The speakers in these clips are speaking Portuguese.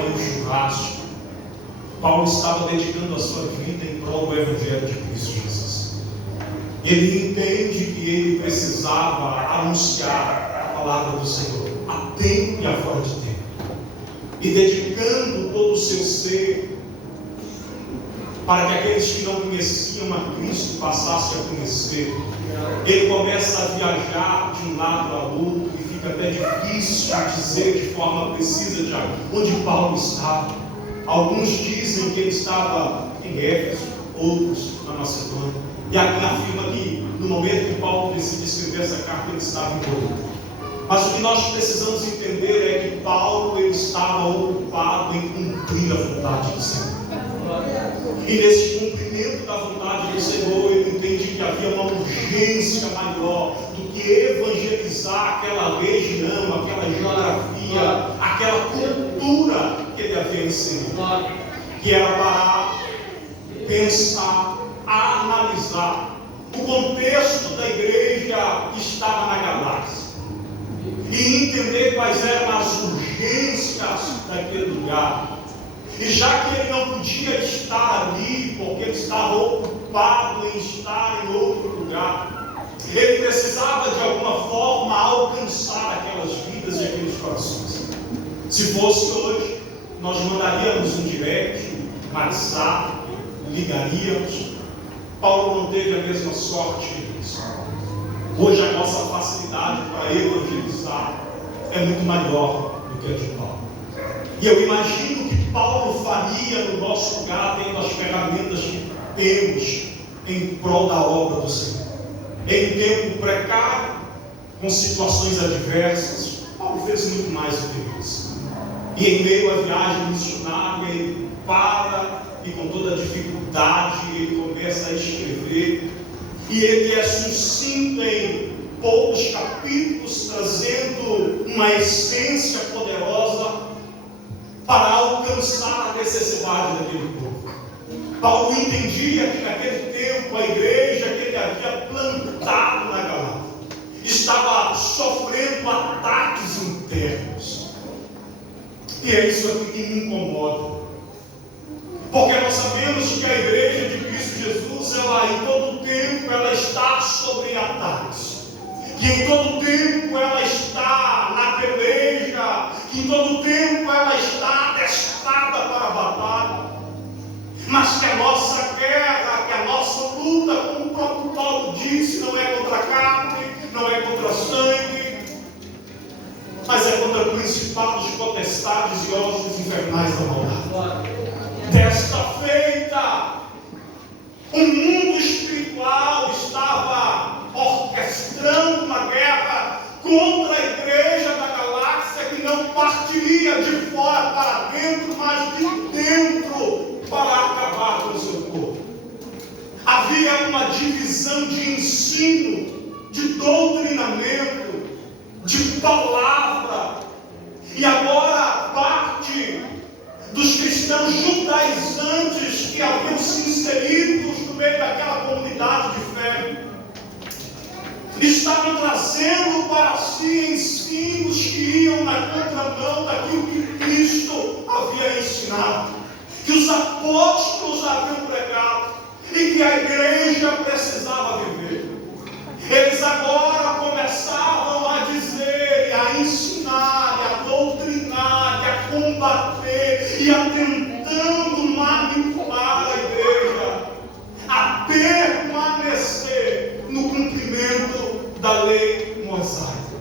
hora em um churrasco, Paulo estava dedicando a sua vida em prol do Evangelho de Cristo Jesus. Ele entende que ele precisava anunciar a palavra do Senhor, a tempo e a fora de tempo. E dedicando todo o seu ser, para que aqueles que não conheciam a Cristo passassem a conhecer. Ele começa a viajar de um lado a outro, e fica até difícil dizer de forma precisa de onde Paulo estava. Alguns dizem que ele estava em Éfeso, outros na Macedônia. E aqui afirma que no momento que Paulo decide escrever essa carta, ele estava em Corinto. Mas o que nós precisamos entender é que Paulo ele estava ocupado em cumprir a vontade do Senhor. E nesse cumprimento da vontade do Senhor, ele entende que havia uma urgência maior do que evangelizar aquela região, aquela geografia, aquela cultura que ele havia ensinado, que era parar, pensar, analisar o contexto da igreja que estava na galáxia e entender quais eram as urgências daquele lugar. E já que ele não podia estar ali, porque ele estava ocupado em estar em outro lugar, ele precisava de alguma forma alcançar aquelas vidas e aqueles corações. Se fosse hoje, nós mandaríamos um direct, WhatsApp, ligaríamos. Paulo não teve a mesma sorte disso. Hoje a nossa facilidade para evangelizar é muito maior do que a de Paulo. E eu imagino que Paulo faria no nosso lugar, tendo as ferramentas que temos em prol da obra do Senhor. Em tempo precário, com situações adversas, Paulo fez muito mais do que isso. E em meio à viagem missionária, ele para e com toda a dificuldade ele começa a escrever. E ele é sucinto em poucos capítulos, trazendo uma essência poderosa para alcançar a necessidade daquele povo. Paulo entendia que naquele tempo a igreja que ele havia plantado na Galácia estava sofrendo ataques internos. E é isso aqui que me incomoda. Porque nós sabemos que a igreja de Cristo Jesus, ela em todo tempo ela está sobre ataques. Que em todo tempo ela está na peleja, que em todo tempo ela está testada para a batalha. Mas que a nossa guerra, que a nossa luta, como o próprio Paulo disse, não é contra a carne, não é contra sangue, mas é contra principados, potestades e hostes infernais da maldade. Desta feita, o mundo espiritual estava orquestrando uma guerra contra a igreja da galáxia, que não partiria de fora para dentro, mas de dentro para acabar com o seu corpo. Havia uma divisão de ensino, de doutrinamento, de palavra, e agora parte dos cristãos judaizantes que haviam se inseridos no meio daquela comunidade de fé estavam trazendo para si ensinos que iam na contramão daquilo que Cristo havia ensinado, que os apóstolos haviam pregado e que a igreja precisava viver. Eles agora começavam a dizer, a ensinar, a doutrinar, a combater e a tentando manipular a igreja a permanecer no cumprimento da lei mosaica,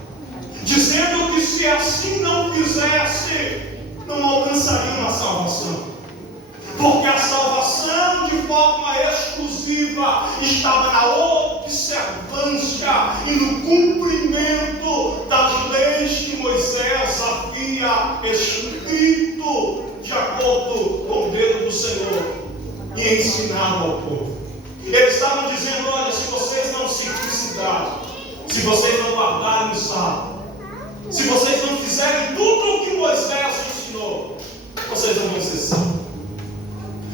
dizendo que se assim não fizesse, não alcançariam a salvação, porque a salvação de forma exclusiva estava na observância e no cumprimento das leis que Moisés havia escrito de acordo com o dedo do Senhor e ensinado ao povo. Eles estavam dizendo, olha, se vocês não circuncidarem, se vocês não guardarem o sábado, se vocês não fizerem tudo o que Moisés ensinou, vocês não vão ser salvos.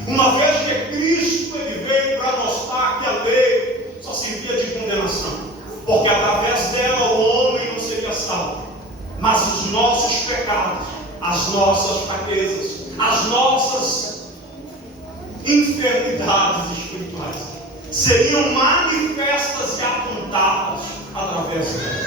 Uma vez que Cristo ele veio para mostrar que a lei só servia de condenação, porque através dela o homem não seria salvo, mas os nossos pecados, as nossas fraquezas, as nossas enfermidades espirituais seriam manifestas e apontadas através dela,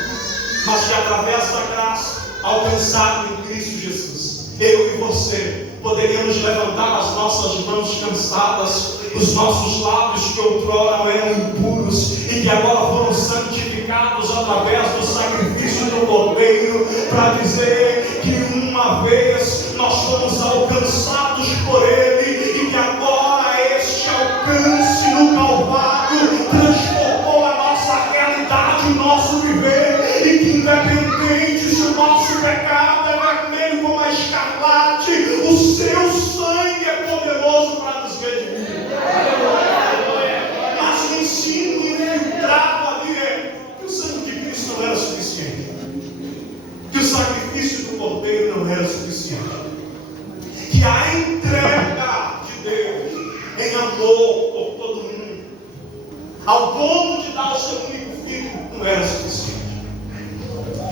mas que através da graça alcançada em Cristo Jesus, eu e você poderíamos levantar as nossas mãos cansadas, os nossos lábios que outrora eram impuros e que agora foram santificados através do sacrifício do Cordeiro, para dizer que uma vez nós fomos alcançados por Ele e que agora este alcance no Calvário transformou a nossa realidade, o nosso viver, e que independente se o nosso pecado é vermelho como a escarlate, o seu sangue é poderoso para nos redimir. Mas o ensino infiltrado ali é que o sangue de Cristo não era suficiente, que o sacrifício do Cordeiro não era suficiente, que a entrega de Deus em amor por todo mundo, ao ponto de dar o seu único filho, não era suficiente.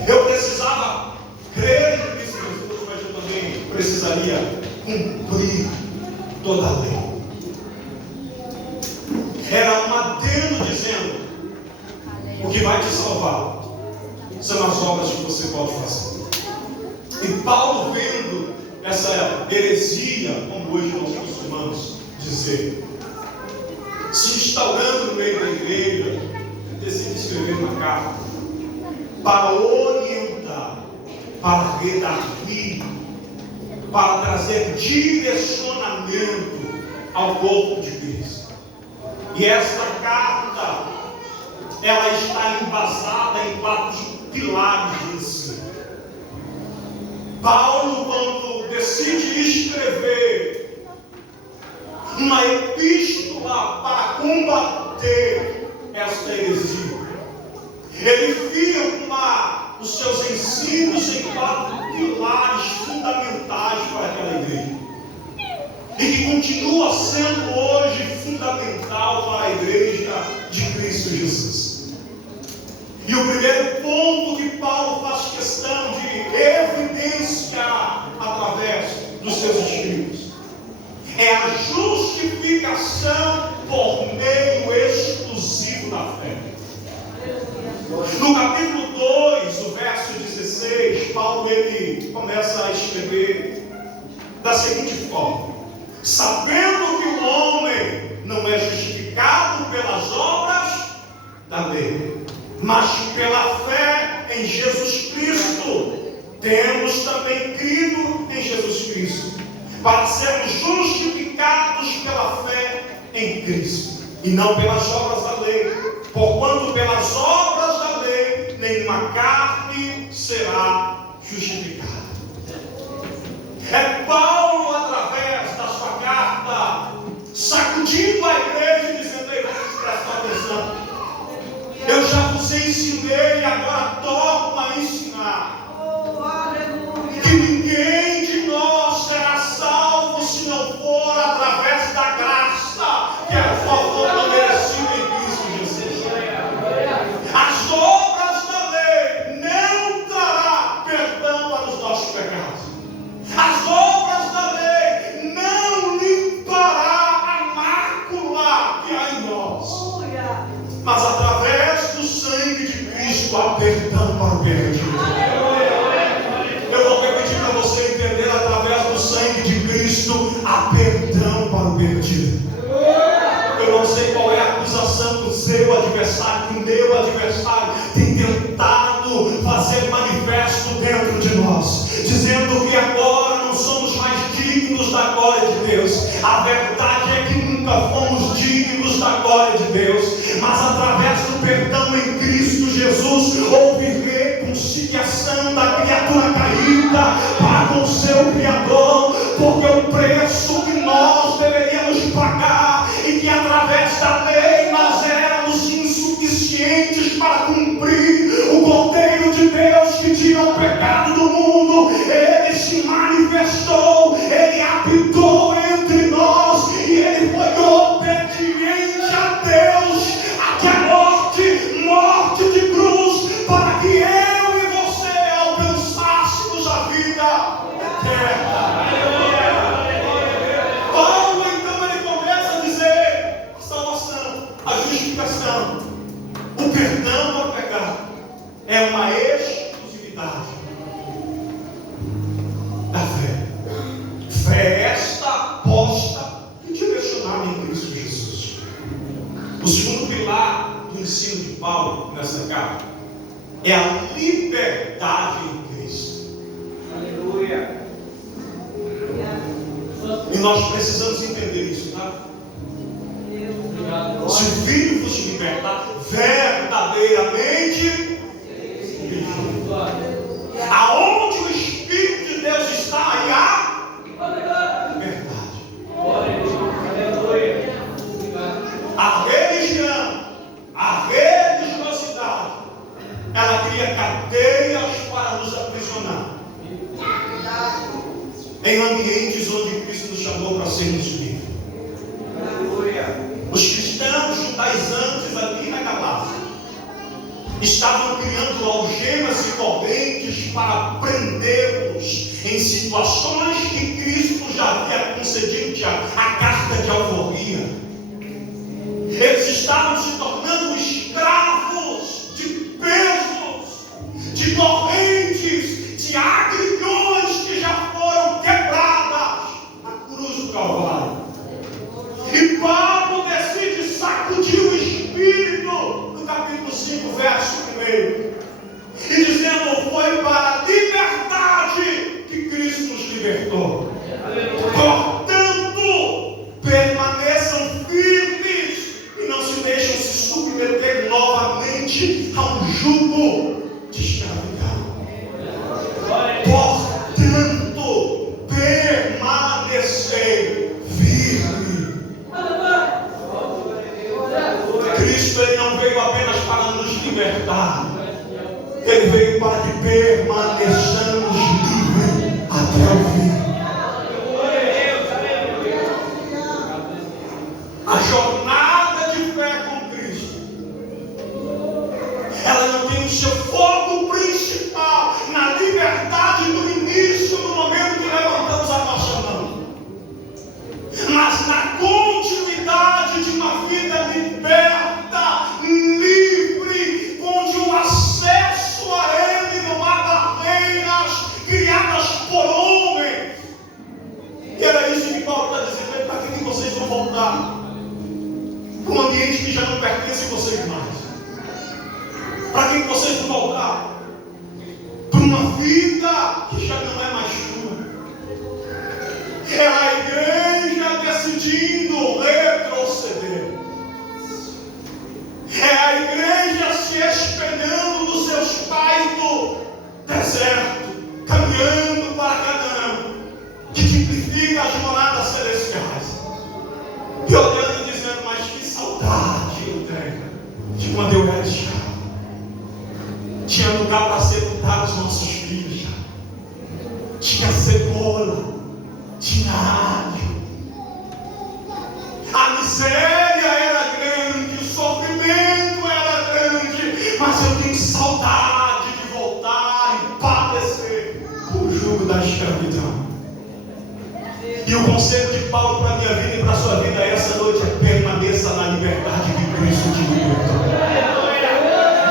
Eu precisava crer em Cristo Jesus, mas eu também precisaria cumprir toda a lei. Era um adendo dizendo: o que vai te salvar são as obras que você pode fazer. E Paulo, vendo essa heresia, como hoje nós costumamos dizer, se instaurando no meio da igreja, decide escrever uma carta para orientar, para redarguir, para trazer direcionamento ao corpo de Cristo. E esta carta, ela está embasada em 4 pilares de ensino. Paulo, quando decide escrever uma epístola para combater esta heresia, ele firma os seus ensinos em 4 pilares fundamentais para aquela igreja, e que continua sendo hoje fundamental para a igreja de Cristo Jesus. E o primeiro ponto que Paulo faz questão de evidenciar através dos seus escritos é a justificação por meio exclusivo da fé. No capítulo 2, o verso 16, Paulo ele começa a escrever da seguinte forma: sabendo que o homem não é justificado pelas obras da lei, mas pela fé em Jesus Cristo, temos também crido em Jesus Cristo, para sermos justificados pela fé em Cristo, e não pelas obras da lei, porquanto pelas obras da lei nenhuma carne será justificada. É Paulo, através da sua carta, sacudindo a igreja e dizendo: ei, vamos prestar atenção. Eu já vos ensinei e agora torno a ensinar. Que ninguém de nós será salvo se não for através da graça, que é a favor merecida em Cristo Jesus. As obras da lei não trará perdão para os nossos pecados. As obras da lei não limpará a mácula que há em nós. Mas através do sangue de Cristo há perdão para o perdido. Eu vou repetir para você entender: através do sangue de Cristo há perdão para o perdido. Eu não sei qual é a acusação do seu adversário, que o meu adversário tem tentado fazer manifesto dentro de nós, dizendo que agora não somos mais dignos da glória de Deus. A verdade é que nunca fomos dignos da glória de Deus, mas através do perdão em Cristo Jesus houve reconciliação da criatura caída para com seu Criador, porque o preço que nós deveríamos pagar e que através da lei nós éramos insuficientes para cumprir, o Cordeiro de Deus que tira o pecado do mundo, ele se manifestou, ele habitou entre nós e ele foi obediente a Deus até a morte de cruz, para que eu e você alcançássemos a vida eterna. nessa carta é a liberdade em Cristo. Aleluia. E nós precisamos entender isso, tá? Se o Filho vos libertar, verdadeiramente livre. Aonde o Espírito de Deus está, aí há liberdade. A religião, a religiosidade, ela cria cadeias para nos aprisionar em ambientes onde Cristo nos chamou para sermos livres. Os cristãos judaizantes ali na Galácia estavam criando algemas e correntes para prendê-los em situações que Cristo já havia concedido a carta de alforria. Eles estavam se tornando escravos de pesos, de correntes, de agrilhões que já foram quebradas na cruz do Calvário. E Paulo decide sacudir o Espírito, no capítulo 5, verso 1, e dizendo: foi para a liberdade que Cristo nos libertou. Portanto, permaneçam firmes e não se deixem se submeter novamente a um jugo de escravidão. Portanto, permanecei firme. Cristo, ele não veio apenas para nos libertar, ele veio para que permaneçamos livres até o fim. A jornada de fé com Cristo, ela não tem o seu foco principal na liberdade do início, no momento que levantamos a nossa mão, mas na continuidade de uma vida liberta, livre, onde o acesso a Ele não há barreiras criadas por homens. E era isso que Paulo está dizendo: para que vocês vão voltar para um ambiente que já não pertence a vocês mais? Para que vocês vão voltar para uma vida que já não é mais sua? É a igreja decidindo retroceder. É a igreja se espelhando nos seus pais no deserto, caminhando para Canaã, que tipifica as moradas celestiais, e olhando e dizendo: mas que saudade eu tenho de quando eu era escravo. Tinha lugar para sepultar os nossos filhos já. Tinha cebola, tinha alho. A miséria era grande, o sofrimento era grande, mas eu tenho saudade de voltar e padecer o jugo da escravidão. E o conselho de Paulo para a minha vida e para a sua vida essa noite é: permaneça na liberdade que Cristo te libertou.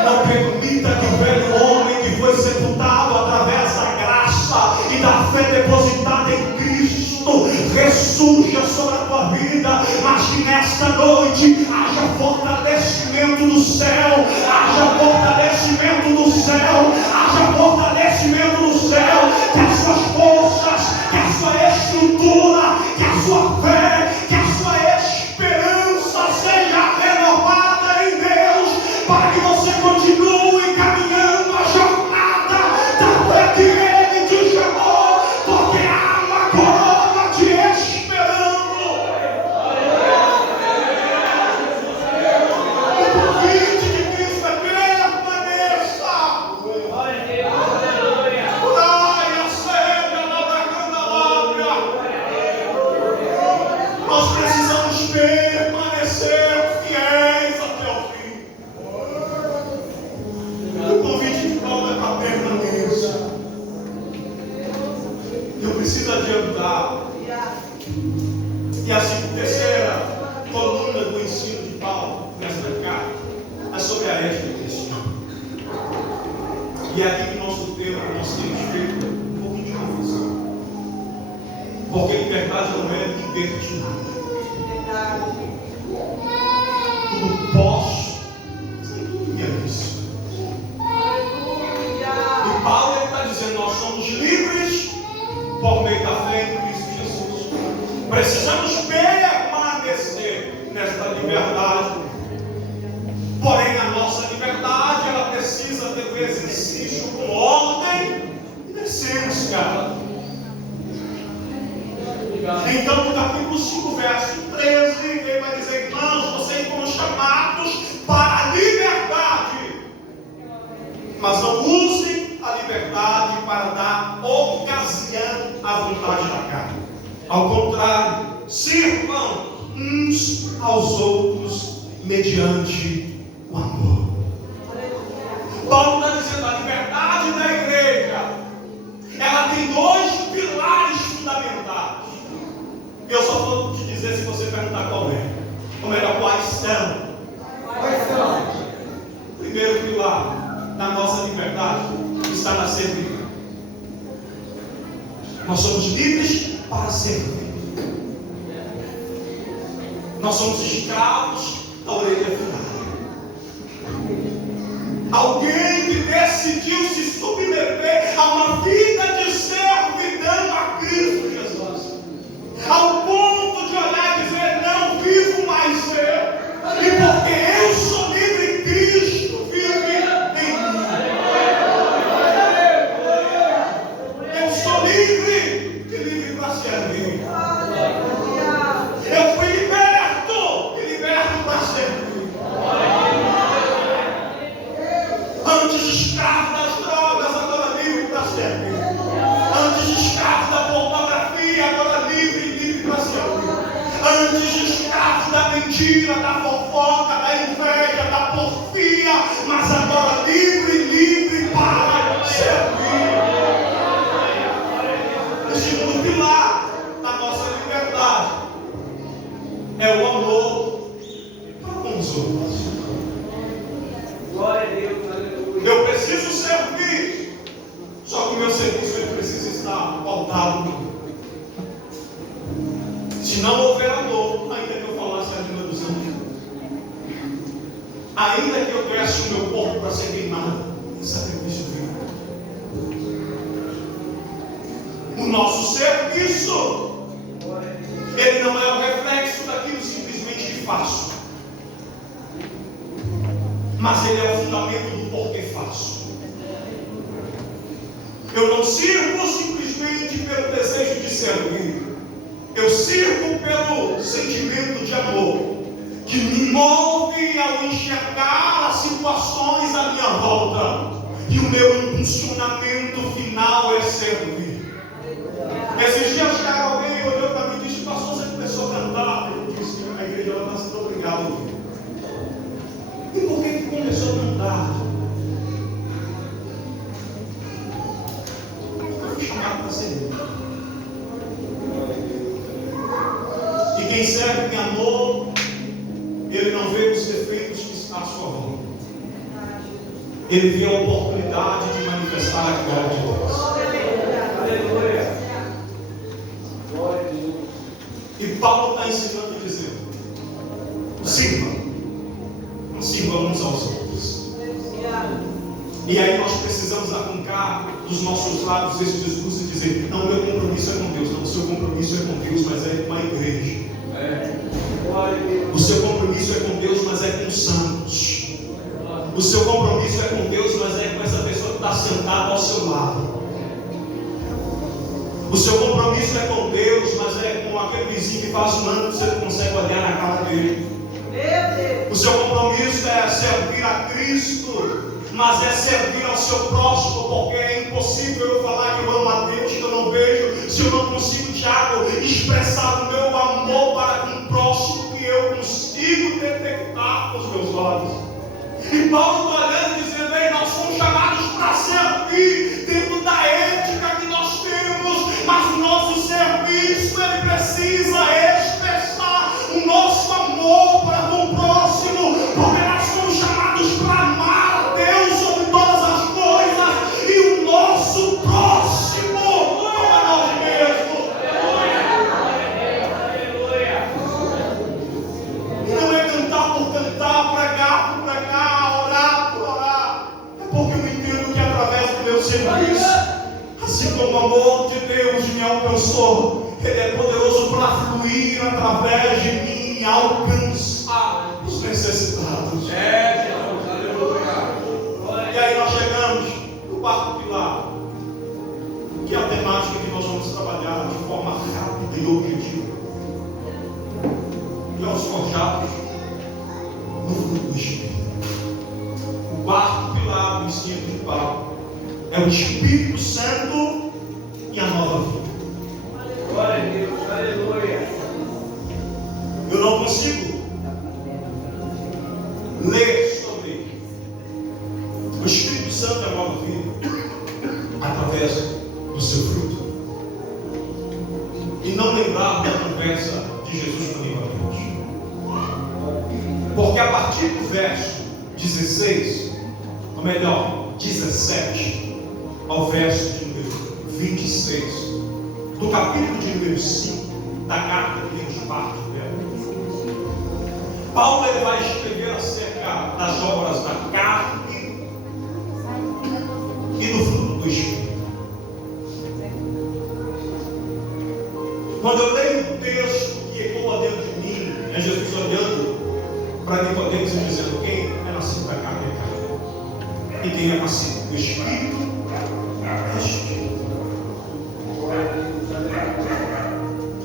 Não permita que o velho homem que foi sepultado através da graça e da fé depositada em Cristo ressurja sobre a tua vida, mas que nesta noite haja fortalecimento do céu, haja fortalecimento do céu, haja fortalecimento do céu, que as suas forças, que a sua estrutura, que a sua fé, que a sua esperança seja renovada em Deus, para que você continue caminhando a jornada da fé que Ele te chamou, porque há uma coroa te esperando. O convite de Cristo é: permaneça. Praia, cega, na Candelária. Nós precisamos permanecer fiéis até o fim. O convite de Paulo é para permanecer. Eu preciso adiantar. E a terceira coluna do ensino de Paulo nesta carta é sobre a ética cristã. E é aqui que nosso tempo, nós temos feito um pouquinho de confusão. Porque liberdade não é libertinagem. Tudo posso, sem tudo minha vida. isso. E Paulo está dizendo, nós somos livres por meio da fé em Cristo Jesus. Precisamos permanecer nesta liberdade. Porém, a nossa liberdade, ela precisa ter um exercício com ordem e descemos, cara. Então, no capítulo 5, verso 13, ele vai dizer, irmãos, vocês foram chamados para a liberdade, mas não usem a liberdade para dar ocasião à vontade da carne. Ao contrário, sirvam uns aos outros mediante o amor. Paulo está dizendo, a liberdade da igreja, ela tem dois pilares fundamentais. Eu só vou te dizer se você perguntar qual é. Ou melhor, quais são. O primeiro pilar da nossa liberdade está na servir. Nós somos livres para servir. Nós somos escravos da orelha final. Alguém que decidiu se submeter a uma vida de servidão a Cristo Jesus, ao ponto de olhar e dizer, não vivo mais eu, e porque eu sou livre, Cristo vive em mim. Eu sou livre e livre para servir. Eu fui liberto e liberto para servir. Antes escravo das drogas, agora livre para servir. Antes escravo da pornografia, agora livre para servir. Antes escravo da mentira, da fofoca, da inveja, da porfia, mas agora livre para servir. O segundo pilar da nossa liberdade é o amor para com os outros. Glória a Deus, aleluia. Eu preciso servir, só que o meu serviço ele precisa estar pautado no amor. Se não houver amor, ainda que eu falasse a língua dos anjos, ainda que eu desse o meu corpo para ser queimado, em sacrifício vivo, o nosso serviço, ele não é o reflexo daquilo simplesmente que faço, mas ele é o fundamento do porquê faço. Eu não sirvo simplesmente pelo desejo de servir. Eu sirvo pelo sentimento de amor que me move ao enxergar as situações à minha volta. E o meu impulsionamento final é servir. Esses dias alguém olhou para mim e disse, pastor, você começou a cantar. Eu disse, a igreja está sendo obrigada a ouvir. E por que começou a cantar? Eu fui chamado para servir. E quem serve em amor, ele não vê os defeitos que estão à sua volta. Ele vê a oportunidade de manifestar a glória de Deus. Aleluia. Glória a Deus. E Paulo está ensinando e dizendo, sirva uns aos outros. E aí nós precisamos arrancar dos nossos lábios esse discurso e dizer, não, meu compromisso é com Deus. Não, o seu compromisso é com Deus, mas é com a igreja. O seu compromisso é com Deus, mas é com os santos. O seu compromisso é com Deus, mas é com essa pessoa que está sentada ao seu lado. O seu compromisso é com Deus, mas é com aquele vizinho que faz um ano que você não consegue olhar na cara dele. O seu compromisso é servir a Cristo, mas é servir ao seu próximo, porque é impossível eu falar que eu amo a Deus, que eu não vejo, se eu não consigo, Tiago, expressar o meu amor para com o próximo que eu consigo detectar com os meus olhos. E Paulo está olhando e dizendo, ei, nós somos chamados para servir dentro da ética que nós temos, mas o nosso serviço, ele precisa expressar o nosso amor para com o próximo, porque nós somos chamados para amar a Deus sobre todas as coisas, e o nosso próximo como a nós mesmos. E não é cantar por cantar, pregar por pregar, orar por orar. fluir através de mim e alcançar os necessitados. Jesus, aleluia. E aí nós chegamos no quarto pilar, que é a temática que nós vamos trabalhar de forma rápida e objetiva. E aos forjados no fruto do Espírito. O quarto pilar do ensino de Paulo é o Espírito Santo e a nova vida. Glória a Deus, aleluia. Eu não consigo ler sobre o Espírito Santo e a nova vida através do seu fruto e não lembrar da conversa de Jesus com Nicodemos. Porque a partir do verso 16, ou melhor, 17, ao verso de número 26, do capítulo de número 5 da carta que nos parte dela, Paulo ele vai escrever acerca das obras da carne e do fruto do Espírito. Quando eu leio o texto que ecoa dentro de mim, é Jesus olhando para Nicodemos e dizendo: quem é nascido da carne é carne, e quem é nascido do Espírito é Espírito.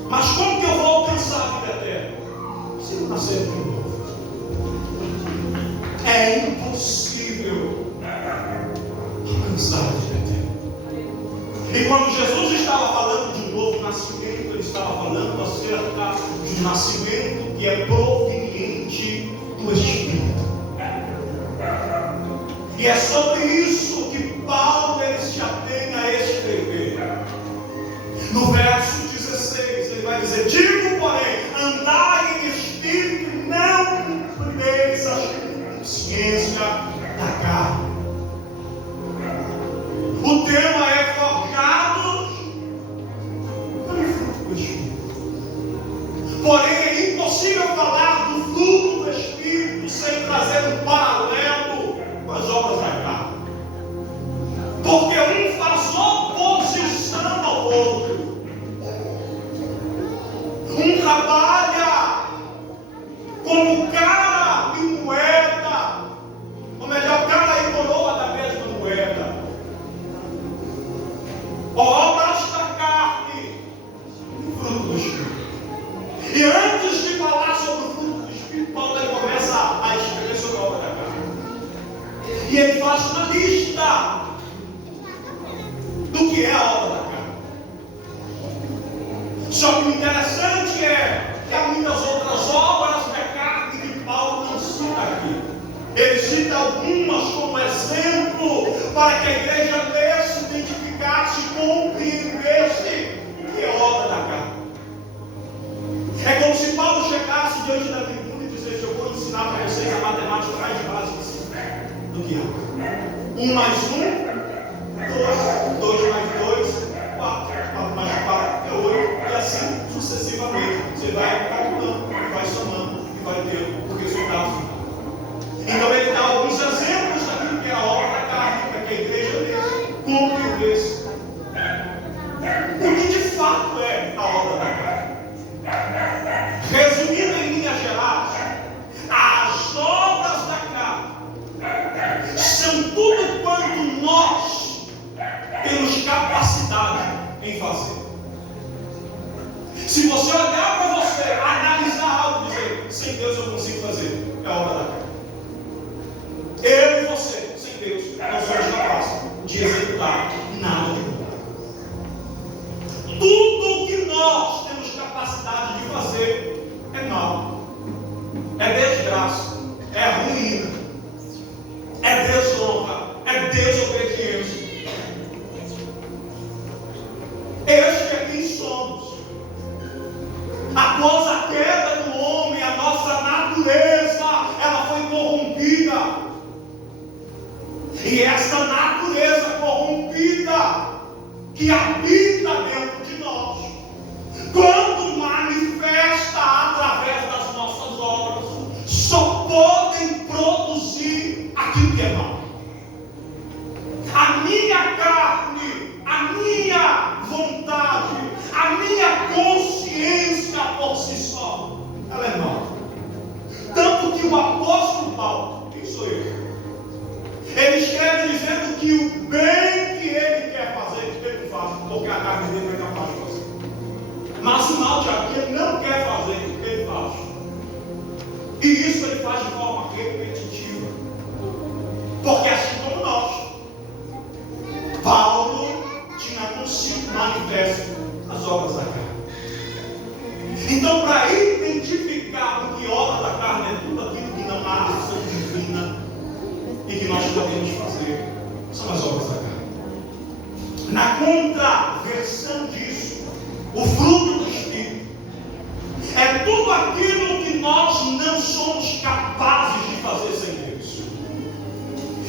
Mas como que eu vou alcançar a vida eterna? Se não nascer de novo. É impossível alcançar a vida eterna. E quando Jesus estava falando de um novo nascimento, ele estava falando acerca de um nascimento que é proveniente do Espírito. E é sobre isso que Paulo ele se atém a escrever. No verso 16, ele vai dizer: digo, porém, andai em espírito e não cumprireis a consciência da carne. O tema é forjados no fruto do Espírito. Porém, é impossível falar do fruto do Espírito sem trazer um paralelo com as obras da carne. Porque um faz oposição ao outro. Um trabalha como cara e moeda, ou melhor, cara e coroa da mesma moeda. Obras da carne e fruto do Espírito. E antes de falar sobre o fruto do Espírito, Paulo começa a escrever sobre a obra da carne. E ele faz uma lista do que é a obra da carne. Só que o interessante é que há muitas outras obras da carne que Paulo não cita aqui. Ele cita algumas como exemplo para que a igreja lesse, identificasse, compreendesse o que é obra da carne. É como se Paulo chegasse diante da tribuna e dissesse: eu vou ensinar para vocês a matemática mais básica do que é 1 mais 1, 2, 2 mais 2, 4, 4 mais 4 é 8, e assim sucessivamente. Você vai calculando, vai somando e vai ter o resultado final. Então ele dá alguns exemplos daquilo que é a obra da carne, para que a igreja compreendesse o que de fato é a obra da carne. Resumindo em linhas gerais, as obras da carne são tudo quanto nós temos capacidade em fazer. Se você olhar para você, analisar algo e dizer: sem Deus eu consigo fazer, é a obra da carne. Eu e você, sem Deus, não somos capazes de executar nada de bom. Tudo que nós temos capacidade de fazer é mal, é desgraça, é ruína, é desonra, é desobediência. Este é quem somos. Após a queda do homem, a nossa natureza ela foi corrompida. E essa natureza corrompida que habita dentro de nós, quando manifesta através das nossas obras, só podem produzir aquilo que é mal. A minha carne, a minha vontade, a minha consciência, por Então, para identificar o que obra da carne é tudo aquilo que não há ação divina e que nós podemos fazer, são as obras da carne. Na contraversão disso, o fruto do Espírito é tudo aquilo que nós não somos capazes de fazer sem Deus.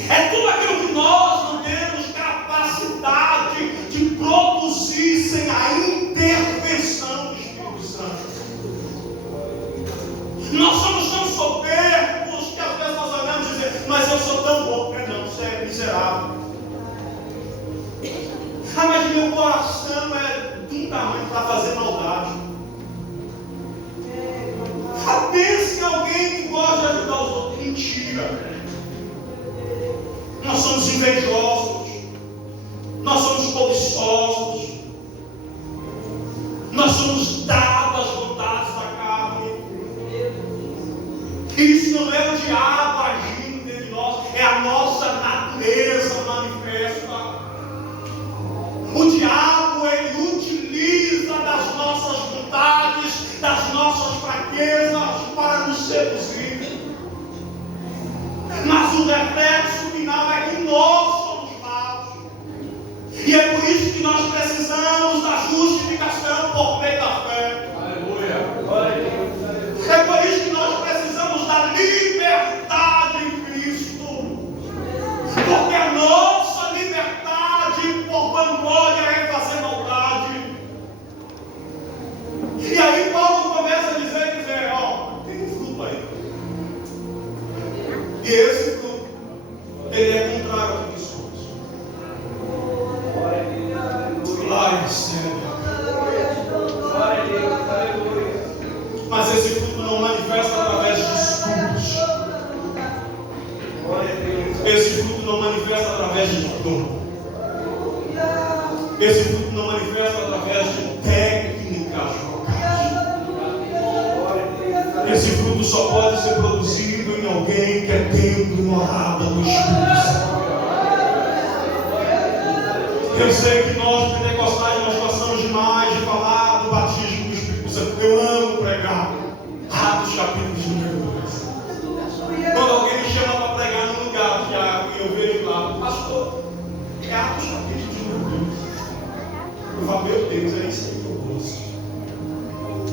É tudo aquilo que nós não temos capacidade de produzir sem a intervenção do Espírito Santo. Nós somos tão soberbos que às vezes nós olhamos e dizemos: mas eu sou tão bom. Não, você é miserável. Ah, mas meu coração é de um tamanho para fazer maldade. Pense em alguém que gosta de ajudar os outros. Mentira. Nós somos invejosos. Nós somos cobiçosos. Nós somos dados às vontades da carne. Isso não é o diabo agindo dentro de nós, é a nossa natureza manifesta. O diabo, ele utiliza das nossas vontades, das nossas fraquezas para nos seduzir. Mas o reflexo final é que nós somos maus. E é por isso que nós precisamos da justificação por meio da fé. Aleluia. Glória a Deus. É por isso que nós precisamos da liberdade em Cristo. Porque a nossa liberdade por vanglória é fazer maldade. E aí Paulo começa a dizer, ó, tem um fruto aí. E esse fruto, ele é contrário ao que somos. Glória a Deus. Glória a Senhor. Glória a Deus. Aleluia. Mas esse fruto não manifesta através de estudos. Glória a Deus. Esse fruto não manifesta através de dom. Esse fruto não manifesta através de técnicas locais. Esse fruto só pode ser produzido em alguém que é templo e morada do Espírito Santo. Eu sei que nós, pentecostais, nós gostamos demais de falar do batismo do Espírito Santo. Eu amo pregar. Atos capítulo número 2. Quando alguém me chama para pregar num lugar, Tiago, e eu vejo lá, pastor, é Atos capítulo número 2. Eu falo, meu Deus, é isso aí que eu gosto.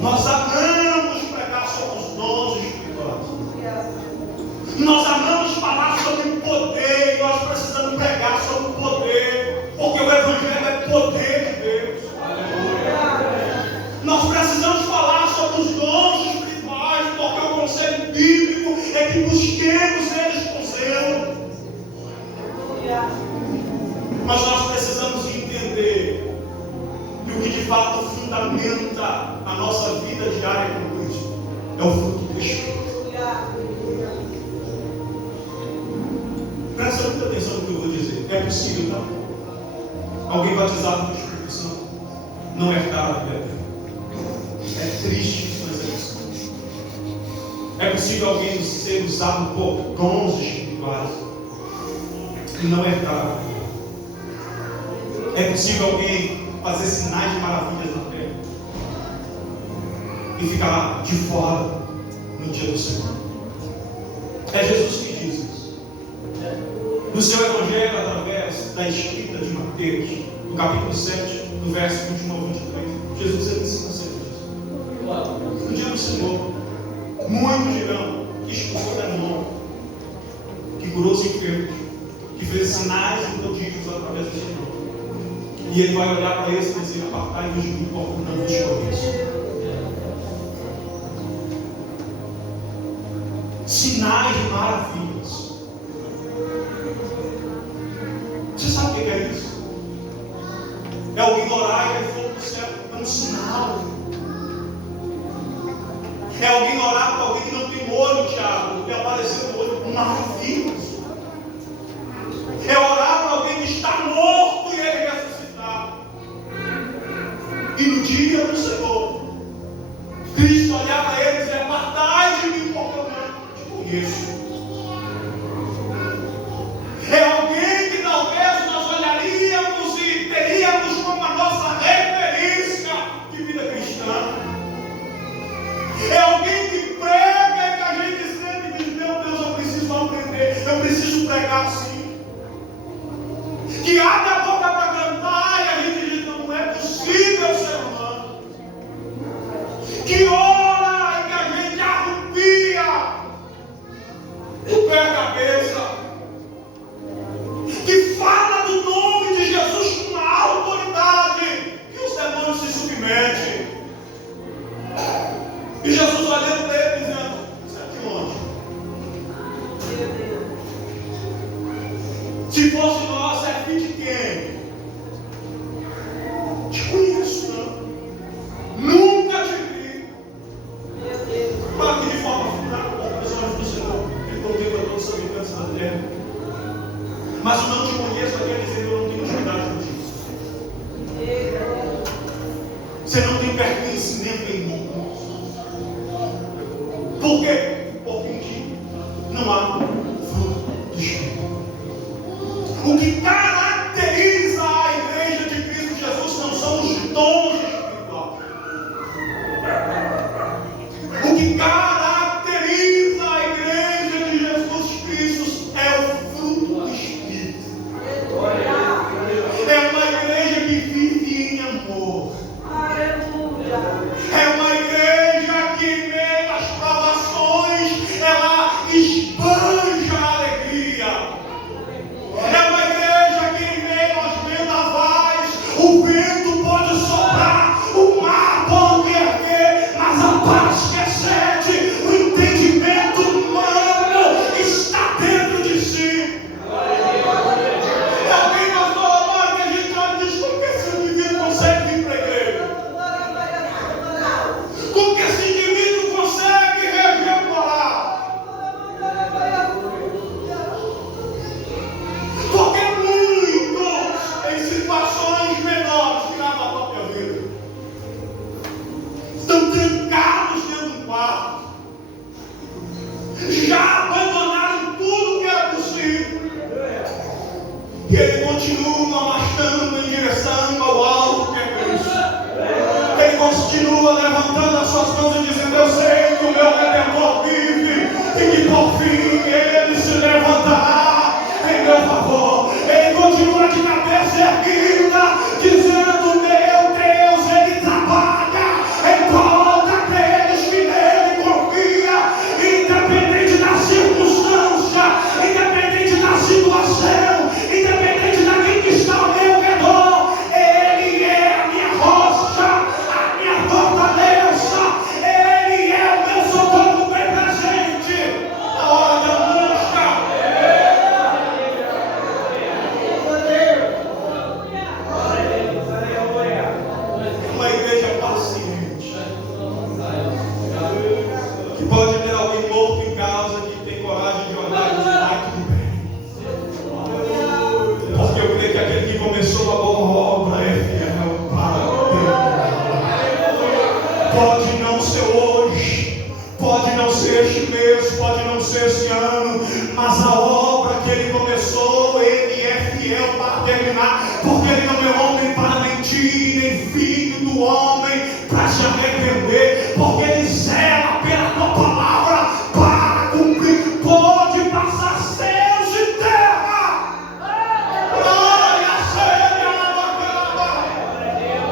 Nós amamos pregar sobre os dons espirituais. Nós amamos falar sobre o poder. E nós precisamos pregar sobre o poder. Porque o Evangelho é poder de Deus. Aleluia. Nós precisamos falar sobre os dons espirituais. Porque o conselho bíblico é que busquemos eles com zelo. Mas nós precisamos entender que o que de fato fundamenta a nossa vida diária com Cristo é o fruto do Espírito. Presta muita atenção no que eu vou dizer. É possível, não? Alguém batizado no Espírito Santo não herdar a vida eterna. É triste isso, mas é possível. É possível alguém ser usado por dons espirituais e não herdar a vida eterna. É possível alguém fazer sinais de maravilhas na terra e ficar de fora no dia do Senhor. É Jesus que diz isso. No seu Evangelho, através da escrita de Mateus, no capítulo 7, no verso 21 ao 23, Jesus ele ensina sempre isso. No dia do Senhor, muitos dirão que expulsou demônio, que curou os enfermos, que fez sinais e prodígios através do Senhor. E ele vai olhar para esse e dizer: apartai-vos de mim, porque não vos conheço. Sinais e maravilhas. Você sabe o que é isso? É alguém orar e cair fogo do céu. É um sinal. É alguém orar para alguém que não tem olho, Tiago, e aparecer no olho. Maravilhas. É orar para alguém que está morto e ele ressuscitar. E no dia do Senhor, Cristo olhar para ele e dizer: apartai de mim, porque eu não te conheço. É alguém que talvez nós olharíamos e teríamos como a nossa referência de vida cristã. que ora e que a gente arrepia o pé a cabeça, que fala do nome de Jesus com uma autoridade que os demônios se submetem. E Jesus olhando para ele dizendo: "Você é de onde?" Se fosse nós, é filho de quem? Te conheço, não. Nunca te vi. Mas aqui de forma final, com os olhos do Senhor, Ele contempla todos os habitantes da terra. Mas o não te conheço quer dizer que eu não tenho intimidade contigo. Você não tem pertencimento em mim. Por quê? Porque em ti não há fruto do Espírito. O que caracteriza a igreja de Cristo Jesus não são os dons espirituais. O que caracteriza a igreja de Jesus Cristo é o fruto do Espírito. É uma igreja que vive em amor. É uma igreja que em meio às provações ela esbanja a alegria. É uma igreja que em meio aos vendavais o vento pode soprar, o mar pode erguer, mas a paz que excede o entendimento humano está dentro de si. Alguém passou a mão que a gente olha e diz: como que esse indivíduo consegue vir para a igreja? Como que esse indivíduo consegue rever moral? Porque muitos, em situações menores, tiraram a própria vida. Estão trancados dentro de um quarto. Já abandonaram tudo que era possível. E ele continua marchando em direção ao alvo que é Cristo. Ele continua levantando as suas mãos e dizendo: eu sei que o meu Redentor vive e que por fim ele se levantará em meu favor. Ele continua de cabeça erguida, dizendo: meu Deus, Ele trabalha em prol daqueles que nele confia, independente da circunstância, independente da situação, independente daquilo que está ao meu redor. Ele é a minha rocha, a minha fortaleza, Ele é o meu socorro bem presente na hora da angústia. É uma igreja paciente, que pode ter alguém morto em casa que tem coragem de olhar e dizer: ai, tudo bem. Porque eu creio que aquele que começou a boa obra é fiel para terminar. Pode não ser hoje, pode não ser este mês, pode não ser este ano, mas a obra que Ele começou, Ele é fiel para terminar. Porque Ele não é homem para mentir, nem filho do homem para se arrepender. Porque Ele zela pela tua palavra para cumprir. Pode passar céus e terra,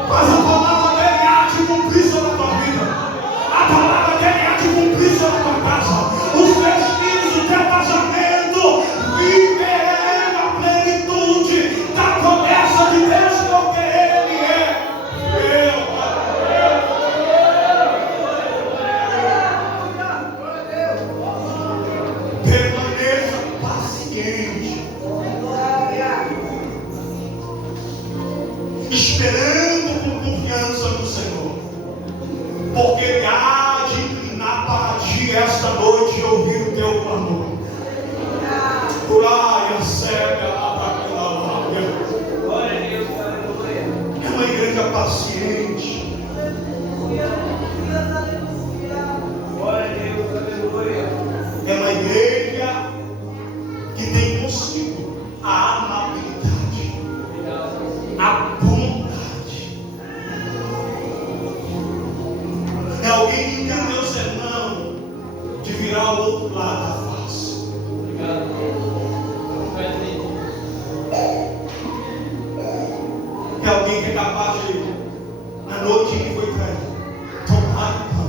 mas a palavra dele há de cumprir sobre a tua vida. A palavra dele há de cumprir sobre a tua casa. Os teus filhos, o teu casamento viverão a plenitude da promessa de Deus, porque Ele é fiel. Permaneça paciente, esperando com confiança no Senhor, porque Ele há de inclinar para ti esta noite e ouvir o teu clamor. Curai a cega para aquela lábia. É uma igreja paciente. É uma igreja que tem consigo a amabilidade, a bondade. É alguém que entendeu o sermão de virar ao outro lado da face. É alguém que é capaz de, na noite em que foi traído, tomar o pão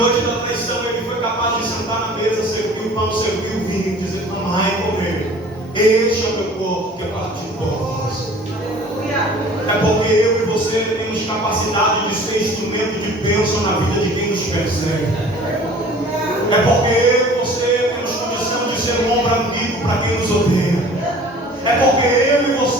noite da traição, ele foi capaz de sentar na mesa, servir o pão, servir o vinho, e dizer: tomai e comer. Este é o meu corpo que é partido por vós. É porque eu e você temos capacidade de ser instrumento de bênção na vida de quem nos persegue. É porque eu e você temos condição de ser um ombro amigo para quem nos odeia. É porque eu e você